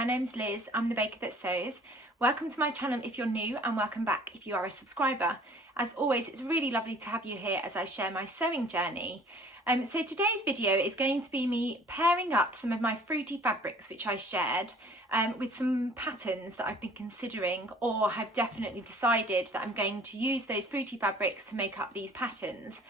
my name's Liz, I'm the baker that sews. Welcome to my channel if you're new, and welcome back if you are a subscriber. As always, it's really lovely to have you here as I share my sewing journey. So today's video is going to be me pairing up some of my fruity fabrics which I shared with some patterns that I've been considering or have definitely decided that I'm going to use those fruity fabrics to make up these patterns.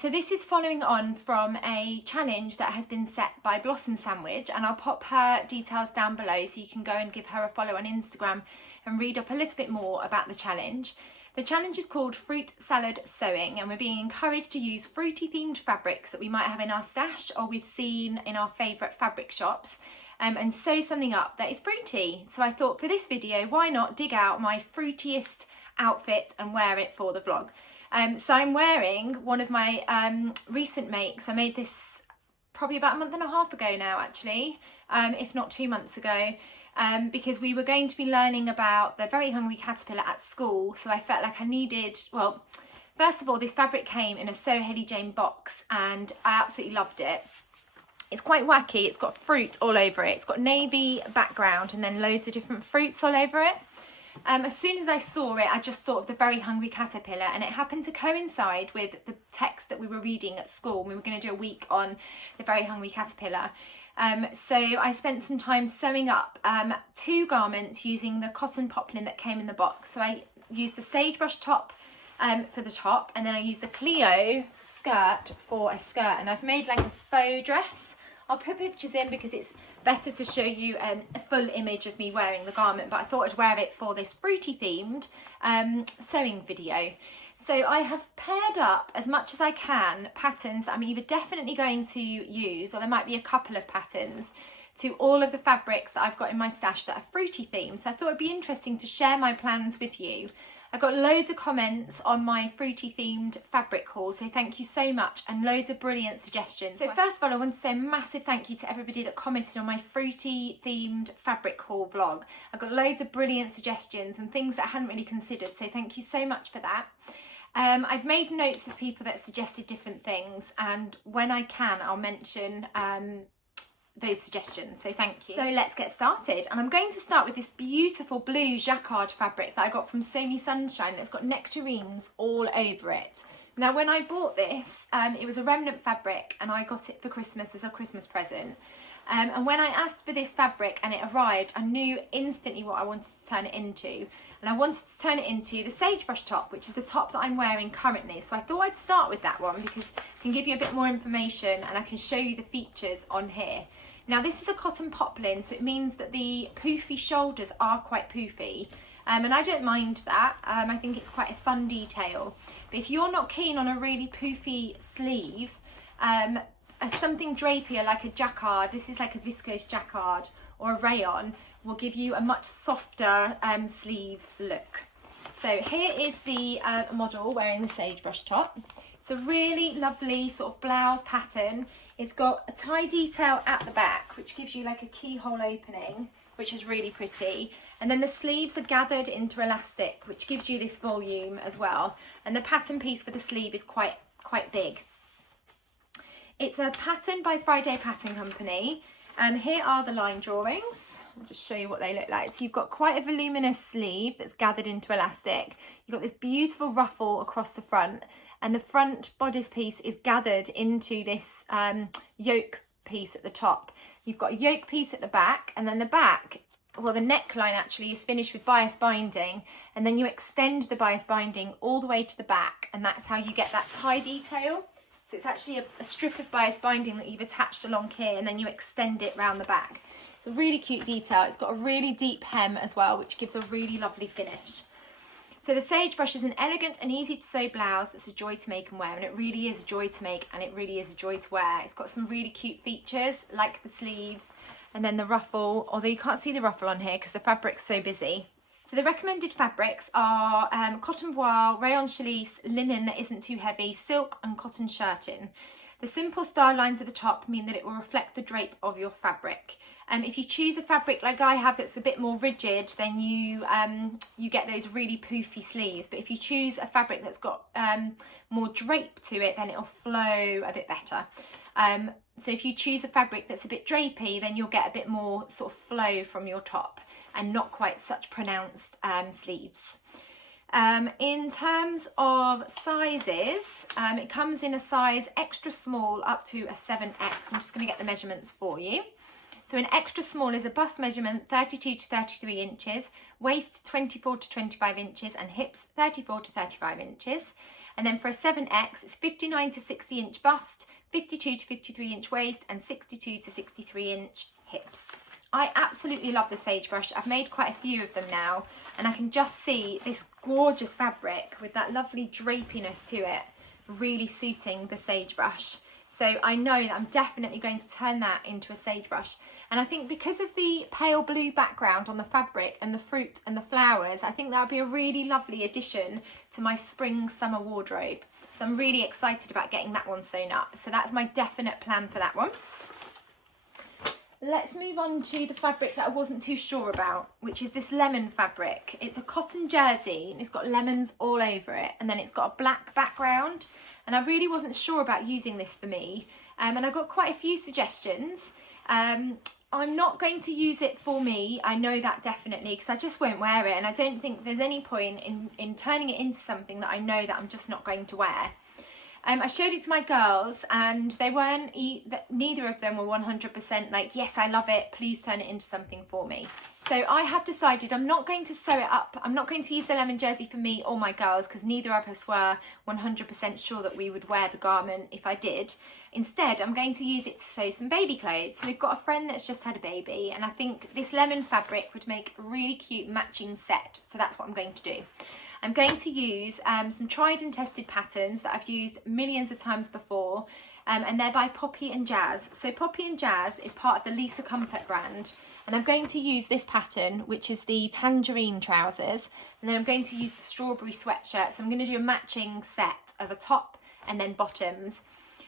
So this is following on from a challenge that has been set by Blossom Sandwich, and I'll pop her details down below so you can go and give her a follow on Instagram and read up a little bit more about the challenge. The challenge is called Fruit Salad Sewing, and we're being encouraged to use fruity themed fabrics that we might have in our stash or we've seen in our favourite fabric shops, and sew something up that is fruity. So I thought for this video, why not dig out my fruitiest outfit and wear it for the vlog. So I'm wearing one of my recent makes. I made this probably about a month and a half ago now actually, if not 2 months ago, because we were going to be learning about the Very Hungry Caterpillar at school. So I felt like I needed, well, first of all, this fabric came in a So Haley Jane box and I absolutely loved it. It's quite wacky, it's got fruit all over it. It's got navy background and then loads of different fruits all over it. As soon as I saw it, I just thought of the Very Hungry Caterpillar, and it happened to coincide with the text that we were reading at school. We were going to do a week on the Very Hungry Caterpillar. So I spent some time sewing up 2 garments using the cotton poplin that came in the box. So I used the Sagebrush top for the top, and then I used the Clio skirt for a skirt, and I've made like a faux dress. I'll put pictures in because it's better to show you a full image of me wearing the garment, but I thought I'd wear it for this fruity themed sewing video. So I have paired up as much as I can patterns that I'm either definitely going to use, or there might be a couple of patterns, to all of the fabrics that I've got in my stash that are fruity themed. So I thought it'd be interesting to share my plans with you. I got loads of comments on my fruity themed fabric haul, so thank you so much, and loads of brilliant suggestions. So first of all, I want to say a massive thank you to everybody that commented on my fruity themed fabric haul vlog. I got loads of brilliant suggestions and things that I hadn't really considered, so thank you so much for that. I've made notes of people that suggested different things, and when I can I'll mention those suggestions, so thank you. So let's get started, and I'm going to start with this beautiful blue jacquard fabric that I got from Sew Me Sunshine that's got nectarines all over it. Now when I bought this, it was a remnant fabric and I got it for Christmas as a Christmas present, and when I asked for this fabric and it arrived, I knew instantly what I wanted to turn it into, and I wanted to turn it into the Sagebrush top, which is the top that I'm wearing currently. So I thought I'd start with that one because I can give you a bit more information and I can show you the features on here. Now this is a cotton poplin, so it means that the poofy shoulders are quite poofy, and I don't mind that. I think it's quite a fun detail. But if you're not keen on a really poofy sleeve, something drapier like a jacquard, this is like a viscose jacquard or a rayon, will give you a much softer sleeve look. So here is the model wearing the Sagebrush top. It's a really lovely sort of blouse pattern. It's got a tie detail at the back, which gives you like a keyhole opening, which is really pretty. And then the sleeves are gathered into elastic, which gives you this volume as well. And the pattern piece for the sleeve is quite big. It's a pattern by Friday Pattern Company. And here are the line drawings. I'll just show you what they look like. So you've got quite a voluminous sleeve that's gathered into elastic. You've got this beautiful ruffle across the front, and the front bodice piece is gathered into this yoke piece at the top. You've got a yoke piece at the back, and then the back, well, the neckline actually is finished with bias binding, and then you extend the bias binding all the way to the back, and that's how you get that tie detail. So it's actually a strip of bias binding that you've attached along here, and then you extend it round the back. It's a really cute detail. It's got a really deep hem as well, which gives a really lovely finish. So the Sagebrush is an elegant and easy to sew blouse that's a joy to make and wear, and it really is a joy to make and it really is a joy to wear. It's got some really cute features like the sleeves and then the ruffle, although you can't see the ruffle on here because the fabric's so busy. So the recommended fabrics are cotton voile, rayon challis, linen that isn't too heavy, silk and cotton shirting. The simple style lines at the top mean that it will reflect the drape of your fabric. If you choose a fabric like I have that's a bit more rigid, then you get those really poofy sleeves. But if you choose a fabric that's got more drape to it, then it'll flow a bit better. So if you choose a fabric that's a bit drapey, then you'll get a bit more sort of flow from your top and not quite such pronounced sleeves. In terms of sizes, it comes in a size extra small up to a 7X. I'm just going to get the measurements for you. So an extra small is a bust measurement 32 to 33 inches, waist 24 to 25 inches and hips 34 to 35 inches. And then for a 7X, it's 59 to 60 inch bust, 52 to 53 inch waist and 62 to 63 inch hips. I absolutely love the Sagebrush. I've made quite a few of them now, and I can just see this gorgeous fabric with that lovely drapiness to it really suiting the Sagebrush. So I know that I'm definitely going to turn that into a Sagebrush. And I think because of the pale blue background on the fabric and the fruit and the flowers, I think that would be a really lovely addition to my spring summer wardrobe. So I'm really excited about getting that one sewn up. So that's my definite plan for that one. Let's move on to the fabric that I wasn't too sure about, which is this lemon fabric. It's a cotton jersey and it's got lemons all over it, and then it's got a black background, and I really wasn't sure about using this for me, and I got quite a few suggestions. I'm not going to use it for me, I know that definitely, because I just won't wear it, and I don't think there's any point in turning it into something that I know that I'm just not going to wear. I showed it to my girls and they weren't, neither of them were 100% like, yes, I love it, please turn it into something for me. So I have decided I'm not going to sew it up. I'm not going to use the lemon jersey for me or my girls, because neither of us were 100% sure that we would wear the garment if I did. Instead, I'm going to use it to sew some baby clothes. So we've got a friend that's just had a baby, and I think this lemon fabric would make a really cute matching set. So that's what I'm going to do. I'm going to use some tried and tested patterns that I've used millions of times before, and they're by Poppy and Jazz. So Poppy and Jazz is part of the Lisa Comfort brand, and I'm going to use this pattern, which is the Tangerine Trousers, and then I'm going to use the Strawberry Sweatshirt. So I'm going to do a matching set of a top and then bottoms.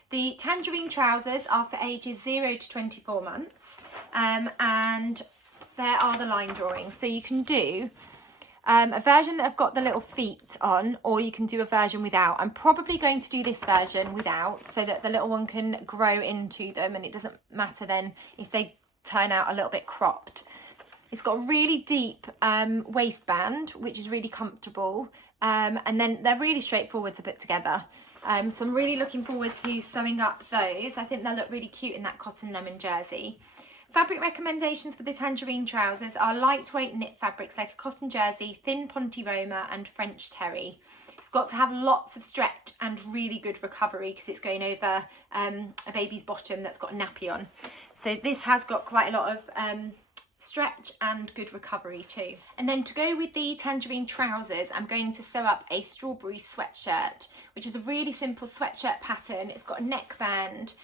The Tangerine Trousers are for ages 0 to 24 months, and there are the line drawings. So you can do a version that have got the little feet on, or you can do a version without. I'm probably going to do this version without, so that the little one can grow into them and it doesn't matter then if they turn out a little bit cropped. It's got a really deep waistband, which is really comfortable, and then they're really straightforward to put together. So I'm really looking forward to sewing up those. I think they'll look really cute in that cotton lemon jersey. Fabric recommendations for the Tangerine Trousers are lightweight knit fabrics like a cotton jersey, thin Ponte Roma and French terry. It's got to have lots of stretch and really good recovery because it's going over a baby's bottom that's got a nappy on. So this has got quite a lot of stretch and good recovery too. And then to go with the Tangerine Trousers, I'm going to sew up a Strawberry Sweatshirt, which is a really simple sweatshirt pattern. It's got a neckband,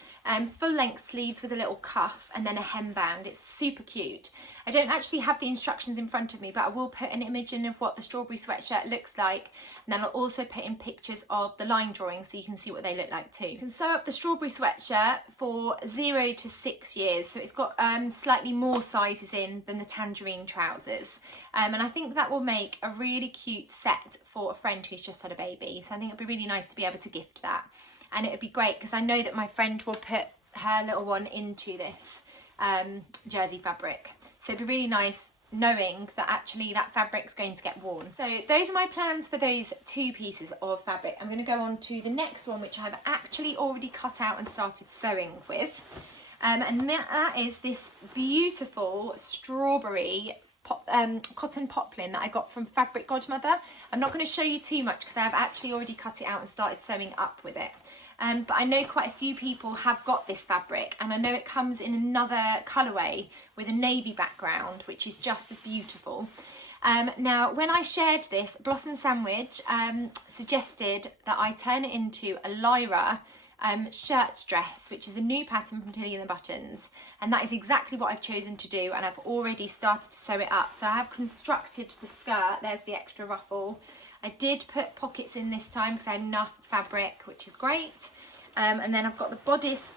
full length sleeves with a little cuff and then a hemband. It's super cute. I don't actually have the instructions in front of me, but I will put an image in of what the Strawberry Sweatshirt looks like, and then I'll also put in pictures of the line drawings so you can see what they look like too. You can sew up the Strawberry Sweatshirt for 0 to 6 years, so it's got slightly more sizes in than the Tangerine Trousers, and I think that will make a really cute set for a friend who's just had a baby. So I think it'd be really nice to be able to gift that, and it'd be great because I know that my friend will put her little one into this jersey fabric. So it'd be really nice knowing that actually that fabric's going to get worn. So those are my plans for those two pieces of fabric. I'm going to go on to the next one, which I've actually already cut out and started sewing with. And that is this beautiful strawberry cotton poplin that I got from Fabric Godmother. I'm not going to show you too much because I've actually already cut it out and started sewing up with it. But I know quite a few people have got this fabric, and I know it comes in another colourway with a navy background, which is just as beautiful. Now, when I shared this, Blossom Sandwich suggested that I turn it into a Lyra shirt dress, which is a new pattern from Tilly and the Buttons, and that is exactly what I've chosen to do, and I've already started to sew it up. So I have constructed the skirt. There's the extra ruffle. I did put pockets in this time because I had enough fabric, which is great. And then I've got the bodice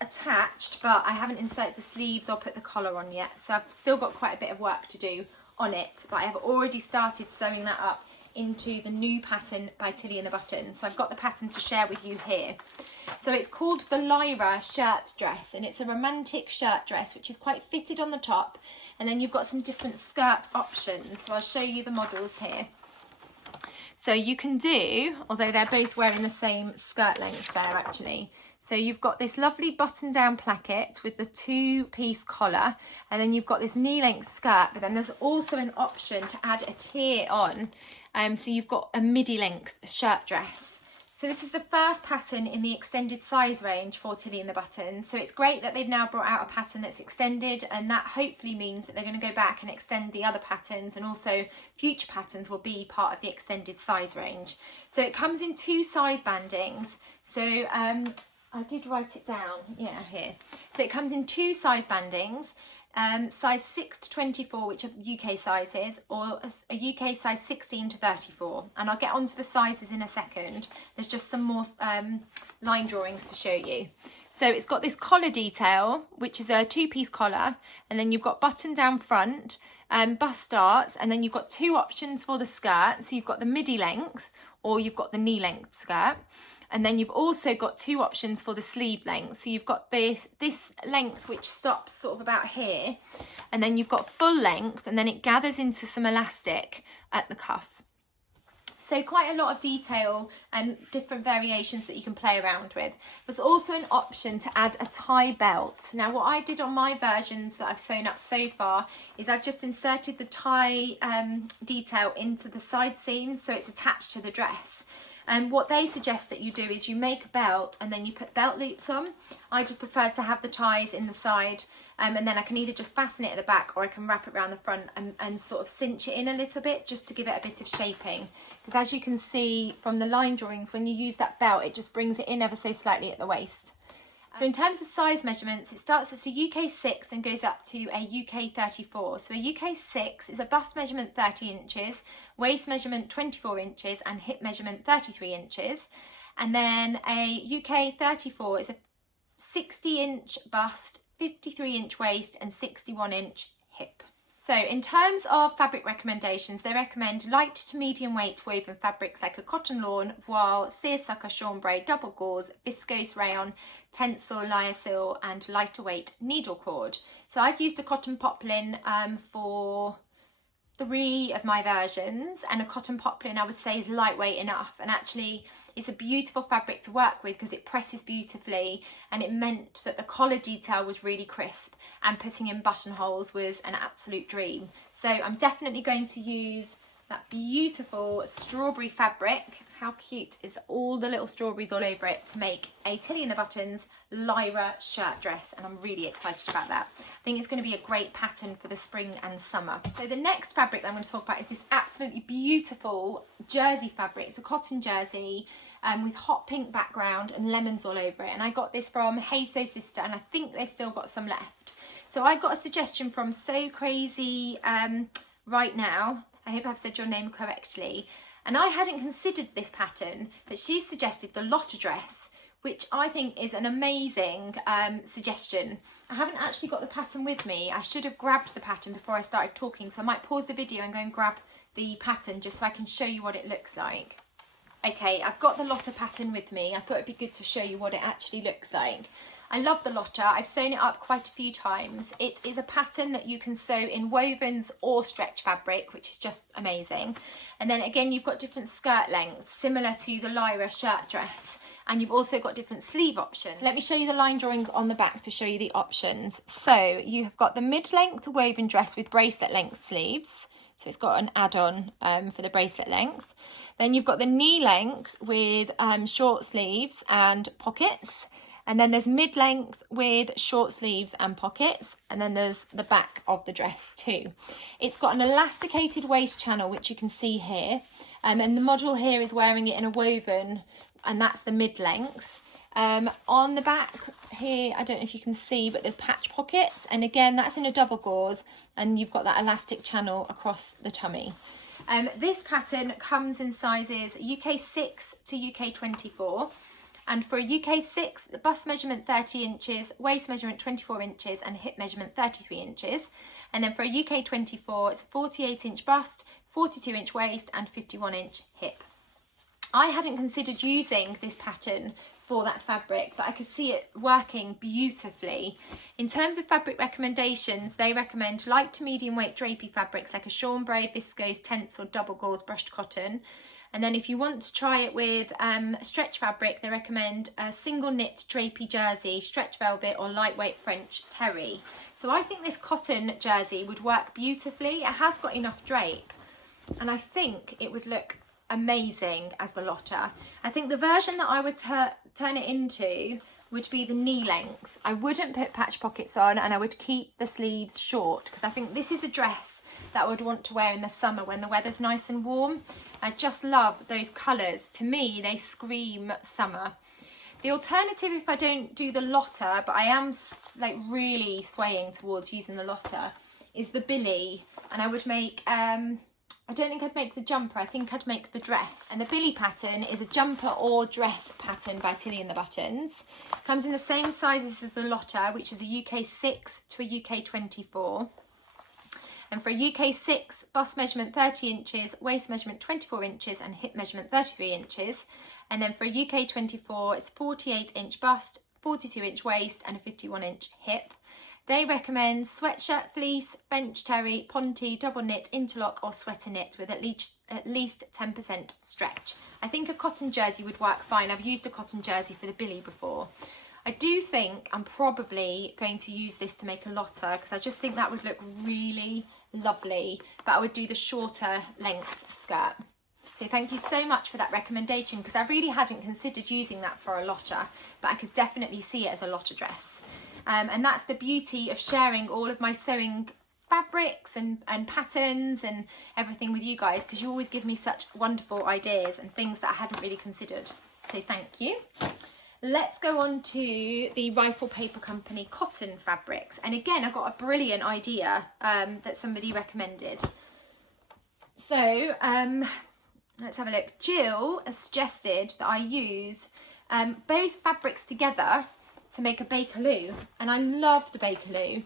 attached, but I haven't inserted the sleeves or put the collar on yet. So I've still got quite a bit of work to do on it, but I have already started sewing that up into the new pattern by Tilly and the Buttons. So I've got the pattern to share with you here. So it's called the Lyra shirt dress, and it's a romantic shirt dress which is quite fitted on the top, and then you've got some different skirt options. So I'll show you the models here. So you can do, although they're both wearing the same skirt length there actually. So you've got this lovely button down placket with the 2-piece collar, and then you've got this knee length skirt, but then there's also an option to add a tier on. So you've got a midi length shirt dress. So this is the first pattern in the extended size range for Tilly and the Buttons. So it's great that they've now brought out a pattern that's extended, and that hopefully means that they're going to go back and extend the other patterns, and also future patterns will be part of the extended size range. So it comes in 2 size bandings. So I did write it down, yeah, here. So it comes in 2 size bandings. Size 6 to 24, which are UK sizes, or a UK size 16 to 34, and I'll get onto the sizes in a second. There's just some more line drawings to show you. So it's got this collar detail, which is a 2-piece collar, and then you've got button down front, bust darts, and then you've got 2 options for the skirt. So you've got the midi length, or you've got the knee length skirt. And then you've also got 2 options for the sleeve length. So you've got this length which stops sort of about here, and then you've got full length, and then it gathers into some elastic at the cuff. So quite a lot of detail and different variations that you can play around with. There's also an option to add a tie belt. Now what I did on my versions that I've sewn up so far is I've just inserted the tie detail into the side seams, so it's attached to the dress. And what they suggest that you do is you make a belt and then you put belt loops on. I just prefer to have the ties in the side, and then I can either just fasten it at the back, or I can wrap it around the front and sort of cinch it in a little bit just to give it a bit of shaping. Because as you can see from the line drawings, when you use that belt, it just brings it in ever so slightly at the waist. So in terms of size measurements, it starts as a UK 6 and goes up to a UK 34. So a UK 6 is a bust measurement 30 inches, waist measurement 24 inches, and hip measurement 33 inches. And then a UK 34 is a 60-inch bust, 53-inch waist, and 61-inch hip. So in terms of fabric recommendations, they recommend light to medium weight woven fabrics like a cotton lawn, voile, seersucker, chambray, double gauze, viscose rayon, tencel, lyocell, and lighter weight needle cord. So I've used a cotton poplin for 3 of my versions, and a cotton poplin I would say is lightweight enough, and actually it's a beautiful fabric to work with because it presses beautifully, and it meant that the collar detail was really crisp, and putting in buttonholes was an absolute dream. So I'm definitely going to use that beautiful strawberry fabric. How cute is all the little strawberries all over it, to make a Tilly and the Buttons Lyra shirt dress, and I'm really excited about that. I think it's going to be a great pattern for the spring and summer. So the next fabric that I'm going to talk about is this absolutely beautiful jersey fabric. It's a cotton jersey with hot pink background and lemons all over it, and I got this from Hey So Sister, and I think they've still got some left. So I got a suggestion from So Crazy right now. I hope I've said your name correctly. And I hadn't considered this pattern, but she suggested the Lotta dress, which I think is an amazing suggestion. I haven't actually got the pattern with me. I should have grabbed the pattern before I started talking, so I might pause the video and go and grab the pattern just so I can show you what it looks like. Okay, I've got the Lotta pattern with me. I thought it'd be good to show you what it actually looks like. I love the Lotta. I've sewn it up quite a few times. It is a pattern that you can sew in wovens or stretch fabric, which is just amazing. And then again, you've got different skirt lengths, similar to the Lyra shirt dress. And you've also got different sleeve options. Let me show you the line drawings on the back to show you the options. So you have got the mid-length woven dress with bracelet length sleeves. So it's got an add-on for the bracelet length. Then you've got the knee length with short sleeves and pockets. And then there's mid-length with short sleeves and pockets. And then there's the back of the dress too. It's got an elasticated waist channel, which you can see here. And the model here is wearing it in a woven, and that's the mid-length. On the back here, I don't know if you can see, but there's patch pockets. And again, that's in a double gauze, and you've got that elastic channel across the tummy. This pattern comes in sizes UK 6 to UK 24. And for a UK 6, the bust measurement 30 inches, waist measurement 24 inches, and hip measurement 33 inches. And then for a UK 24, it's a 48-inch bust, 42-inch waist and 51-inch hip. I hadn't considered using this pattern for that fabric, but I could see it working beautifully. In terms of fabric recommendations, they recommend light to medium weight drapey fabrics like a chambray, viscose, tense or double gauze brushed cotton. And then if you want to try it with stretch fabric, they recommend a single knit drapey jersey, stretch velvet or lightweight French terry. So I think this cotton jersey would work beautifully. It has got enough drape and I think it would look amazing as the lotter. I think the version that I would turn it into would be the knee length. I wouldn't put patch pockets on and I would keep the sleeves short because I think this is a dress that I would want to wear in the summer when the weather's nice and warm. I just love those colours. To me, they scream summer. The alternative, if I don't do the lotter, but I am like really swaying towards using the lotter, is the billy. And I would make, I don't think I'd make the jumper, I think I'd make the dress. And the billy pattern is a jumper or dress pattern by Tilly and the Buttons. Comes in the same sizes as the lotter, which is a UK 6 to a UK 24. And for a UK 6, bust measurement 30 inches, waist measurement 24 inches and hip measurement 33 inches. And then for a UK 24, it's 48-inch bust, 42-inch waist and a 51-inch hip. They recommend sweatshirt fleece, bench terry, ponte, double knit, interlock or sweater knit with at least 10% stretch. I think a cotton jersey would work fine. I've used a cotton jersey for the billy before. I do think I'm probably going to use this to make a lotter because I just think that would look really lovely, but I would do the shorter length skirt. So thank you so much for that recommendation because I really hadn't considered using that for a lotter, but I could definitely see it as a lotter dress. And that's the beauty of sharing all of my sewing fabrics and patterns and everything with you guys, because you always give me such wonderful ideas and things that I hadn't really considered. So thank you. Let's go on to the Rifle Paper Company cotton fabrics. And again, I got a brilliant idea that somebody recommended. So let's have a look. Jill has suggested that I use both fabrics together to make a bakerloo. And I love the bakerloo.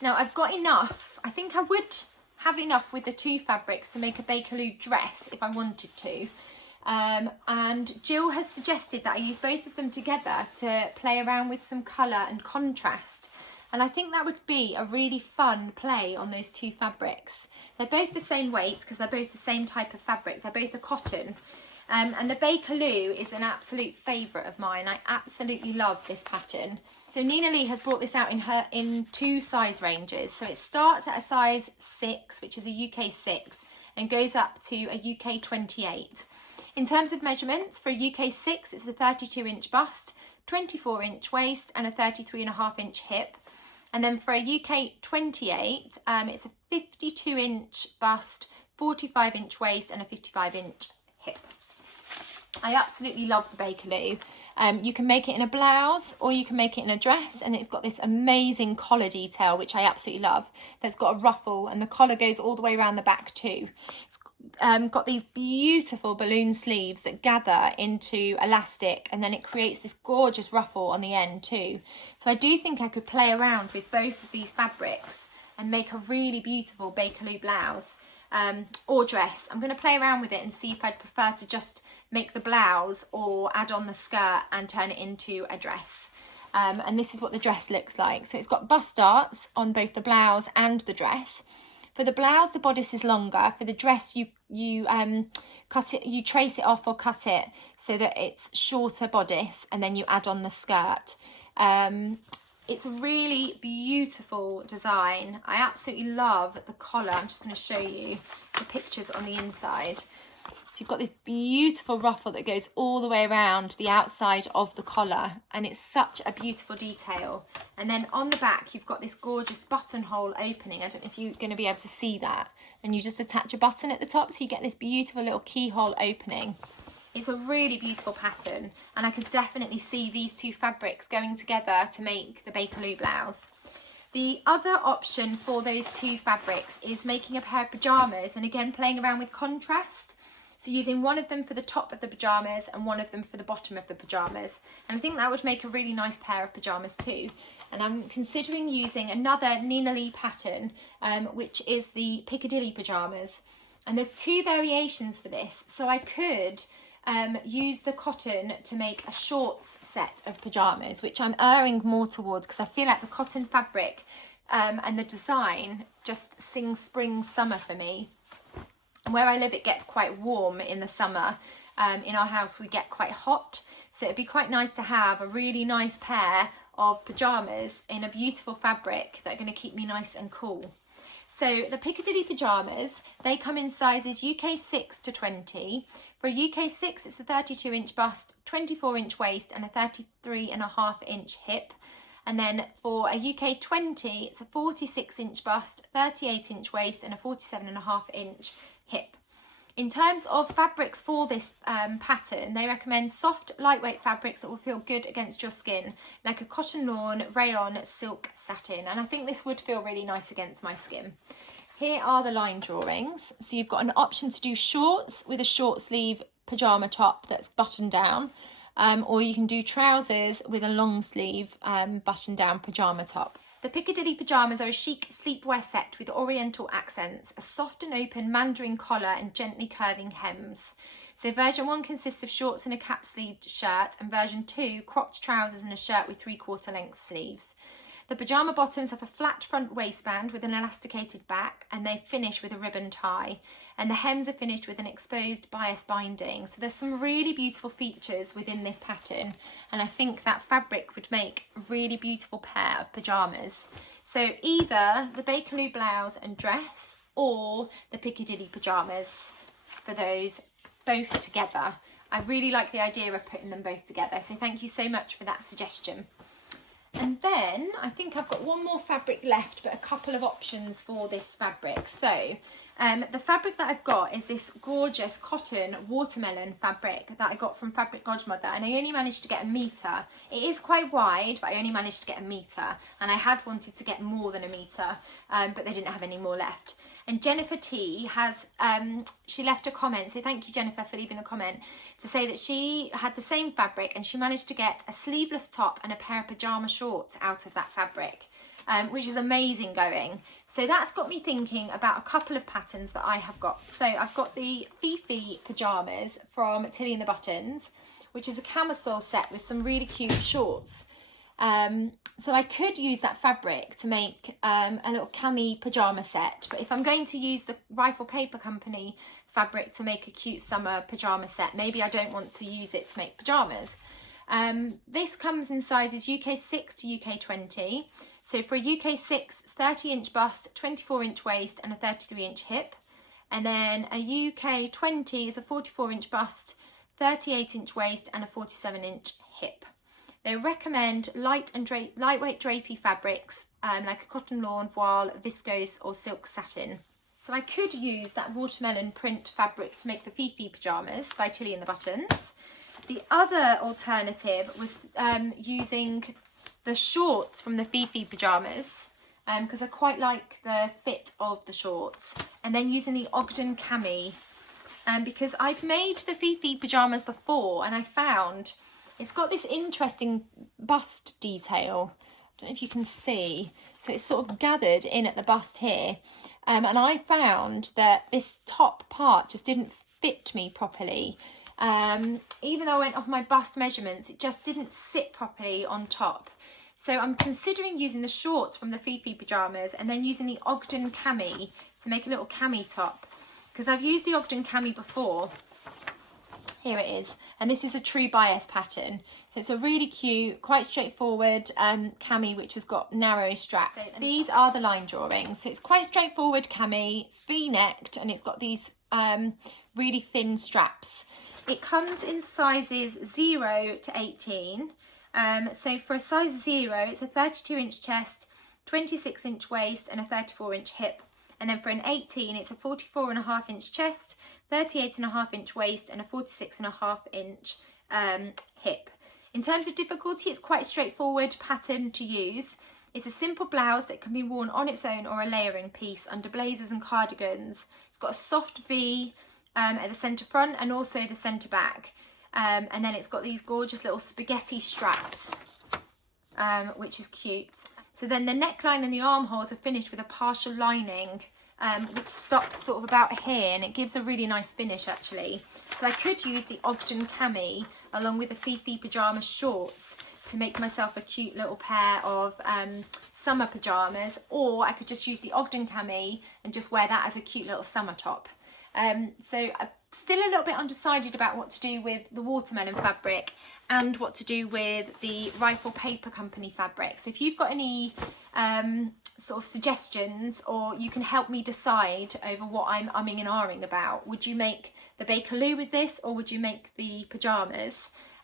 Now I've got enough. I think I would have enough with the two fabrics to make a bakerloo dress if I wanted to. And Jill has suggested that I use both of them together to play around with some colour and contrast. And I think that would be a really fun play on those two fabrics. They're both the same weight because they're both the same type of fabric. They're both a cotton. And the bakerloo is an absolute favourite of mine. I absolutely love this pattern. So Nina Lee has brought this out in two size ranges. So it starts at a size 6, which is a UK 6, and goes up to a UK 28. In terms of measurements, for a UK 6, it's a 32-inch bust, 24-inch waist and a 33.5-inch hip. And then for a UK 28, it's a 52-inch bust, 45-inch waist and a 55-inch hip. I absolutely love the bakerloo. You can make it in a blouse or you can make it in a dress, and it's got this amazing collar detail, which I absolutely love. That's got a ruffle and the collar goes all the way around the back too. It's got these beautiful balloon sleeves that gather into elastic, and then it creates this gorgeous ruffle on the end too. So I do think I could play around with both of these fabrics and make a really beautiful bakerloo blouse or dress. I'm going to play around with it and see if I'd prefer to just make the blouse or add on the skirt and turn it into a dress. And this is what the dress looks like. So it's got bust darts on both the blouse and the dress. For the blouse, the bodice is longer. For the dress, you cut it, you trace it off or cut it so that it's shorter bodice, and then you add on the skirt. It's a really beautiful design. I absolutely love the collar. I'm just going to show you the pictures on the inside. So you've got this beautiful ruffle that goes all the way around the outside of the collar, and it's such a beautiful detail. And then on the back you've got this gorgeous buttonhole opening. I don't know if you're going to be able to see that, and you just attach a button at the top so you get this beautiful little keyhole opening. It's a really beautiful pattern, and I could definitely see these two fabrics going together to make the bakerloo blouse. The other option for those two fabrics is making a pair of pyjamas, and again playing around with contrast. So using one of them for the top of the pyjamas and one of them for the bottom of the pyjamas. And I think that would make a really nice pair of pyjamas too. and I'm considering using another Nina Lee pattern, which is the Piccadilly Pyjamas. And there's two variations for this, so I could use the cotton to make a shorts set of pyjamas, which I'm erring more towards because I feel like the cotton fabric and the design just sings spring summer for me. And where I live it gets quite warm in the summer. In our house we get quite hot, so it'd be quite nice to have a really nice pair of pyjamas in a beautiful fabric that are going to keep me nice and cool. So the Piccadilly Pyjamas, they come in sizes UK 6 to 20. For a UK 6, it's a 32-inch bust, 24-inch waist and a 33.5-inch hip. And then for a UK 20, it's a 46-inch bust, 38-inch waist and a 47.5-inch hip. In terms of fabrics for this pattern, they recommend soft, lightweight fabrics that will feel good against your skin, like a cotton lawn, rayon, silk, satin. And I think this would feel really nice against my skin. Here are the line drawings. So you've got an option to do shorts with a short sleeve pyjama top that's buttoned down, or you can do trousers with a long sleeve button down pyjama top. The Piccadilly Pyjamas are a chic sleepwear set with oriental accents, a soft and open mandarin collar and gently curving hems. So version 1 consists of shorts and a cap-sleeved shirt, and version 2 cropped trousers and a shirt with 3/4 length sleeves. The pyjama bottoms have a flat front waistband with an elasticated back, and they finish with a ribbon tie. And the hems are finished with an exposed bias binding. So there's some really beautiful features within this pattern, and I think that fabric would make a really beautiful pair of pyjamas. So either the Bakerloo blouse and dress or the Piccadilly Pyjamas for those both together. I really like the idea of putting them both together, so thank you so much for that suggestion. And then I think I've got one more fabric left, but a couple of options for this fabric. So the fabric that I've got is this gorgeous cotton watermelon fabric that I got from Fabric Godmother, and I only managed to get a metre. It is quite wide, but I only managed to get a metre, and I had wanted to get more than a metre, but they didn't have any more left. And Jennifer T has, she left a comment, so thank you Jennifer for leaving a comment, to say that she had the same fabric and she managed to get a sleeveless top and a pair of pyjama shorts out of that fabric, which is amazing going. So that's got me thinking about a couple of patterns that I have got. So I've got the Fifi Pyjamas from Tilly and the Buttons, which is a camisole set with some really cute shorts. So I could use that fabric to make a little cami pyjama set, but if I'm going to use the Rifle Paper Company fabric to make a cute summer pyjama set, maybe I don't want to use it to make pyjamas. This comes in sizes UK 6 to UK 20. So for a UK 6, 30-inch bust, 24-inch waist and a 33-inch hip. And then a UK 20 is a 44-inch bust, 38-inch waist and a 47-inch hip. They recommend lightweight drapey fabrics like a cotton lawn, voile, viscose or silk satin. So I could use that watermelon print fabric to make the Fifi Pyjamas by Tilly and the Buttons. The other alternative was using the shorts from the Fifi Pyjamas, because I quite like the fit of the shorts, and then using the Ogden cami, because I've made the Fifi Pyjamas before and I found it's got this interesting bust detail. I don't know if you can see. So it's sort of gathered in at the bust here. And I found that this top part just didn't fit me properly. Even though I went off my bust measurements, it just didn't sit properly on top. So I'm considering using the shorts from the Fifi Pyjamas and then using the Ogden cami to make a little cami top. Because I've used the Ogden cami before. Here it is, and this is a true bias pattern. So it's a really cute, quite straightforward cami which has got narrow straps. So these are the line drawings. So it's quite straightforward cami, it's V-necked, and it's got these really thin straps. It comes in sizes 0 to 18. So for a size 0, it's a 32-inch chest, 26-inch waist and a 34-inch hip. And then for an 18, it's a 44.5-inch chest, 38.5-inch waist and a 46.5-inch hip. In terms of difficulty, it's quite a straightforward pattern to use. It's a simple blouse that can be worn on its own or a layering piece under blazers and cardigans. It's got a soft V at the centre front and also the centre back. And then it's got these gorgeous little spaghetti straps which is cute. So then the neckline and the armholes are finished with a partial lining, which stops sort of about here, and it gives a really nice finish actually. So I could use the Ogden cami along with the Fifi pyjama shorts to make myself a cute little pair of summer pyjamas, or I could just use the Ogden cami and just wear that as a cute little summer top. So I'm still a little bit undecided about what to do with the watermelon fabric and what to do with the Rifle Paper Company fabric. So if you've got any sort of suggestions, or you can help me decide over what I'm umming and ahhing about. Would you make the Bakerloo with this, or would you make the pyjamas?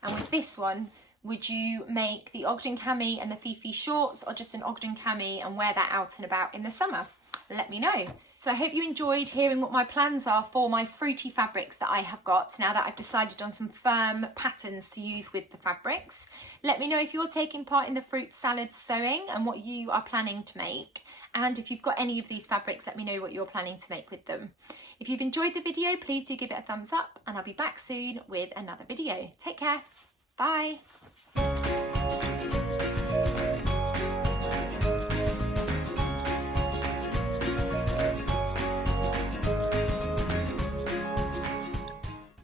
And with this one, would you make the Ogden cami and the Fifi shorts, or just an Ogden cami and wear that out and about in the summer? Let me know. So I hope you enjoyed hearing what my plans are for my fruity fabrics that I have got now that I've decided on some firm patterns to use with the fabrics. Let me know if you're taking part in the fruit salad sewing and what you are planning to make. And if you've got any of these fabrics, let me know what you're planning to make with them. If you've enjoyed the video, please do give it a thumbs up, and I'll be back soon with another video. Take care. Bye.